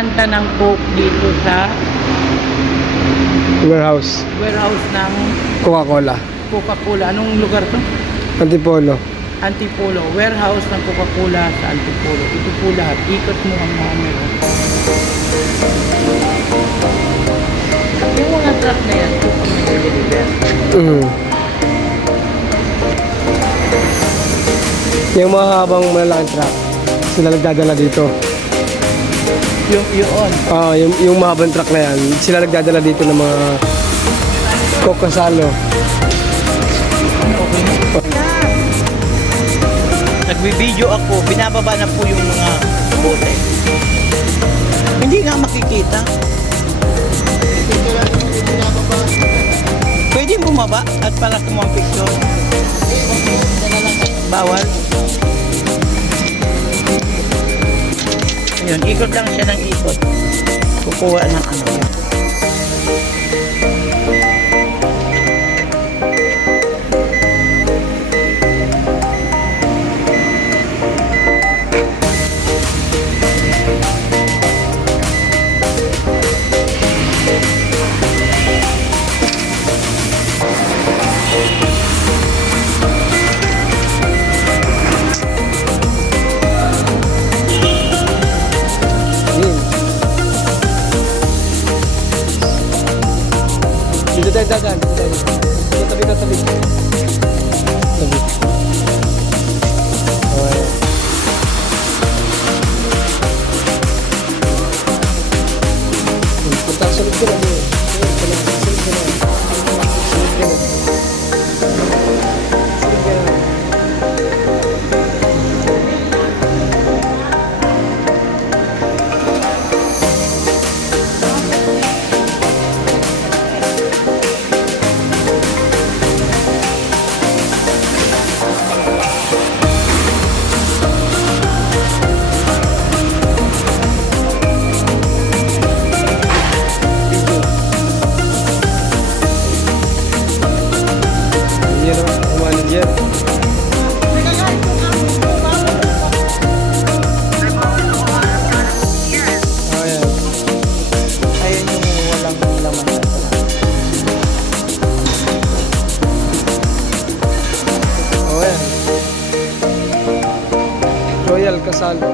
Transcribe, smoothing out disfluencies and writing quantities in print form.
nagpaplanta ng coke dito sa Warehouse. warehouse ng Coca-Cola. Coca-Cola. Anong lugar to? Antipolo. Antipolo. Warehouse ng Coca-Cola sa Antipolo. Ito po lahat. Ikot mo ang mga meron. Yung mga truck na yan, ito po nag-deliver. Yung mga habang malalaking truck, sila nagdadala dito. Yun. Yung mahabang truck na yan, sila nagdadala dito ng mga kokosalo. Nagbibideo ako, binababa na po yung mga bote. Hindi nga makikita. Pwede bumaba at para kumuha ang picture. Bawal. Ayun, ikot lang siya ng ikot. Kukuha ng ano. Dito tayo dadan. Tabi ka, tabi. Tabi. Okay. Punta sa loob ko na doon. Sunod ka na. Sunod ka na. Sunod ka na. Sunod ka na. Yan naman, umanin dyan. Ayan. Ayun yung walang laman. Ayan. Royal Casalo.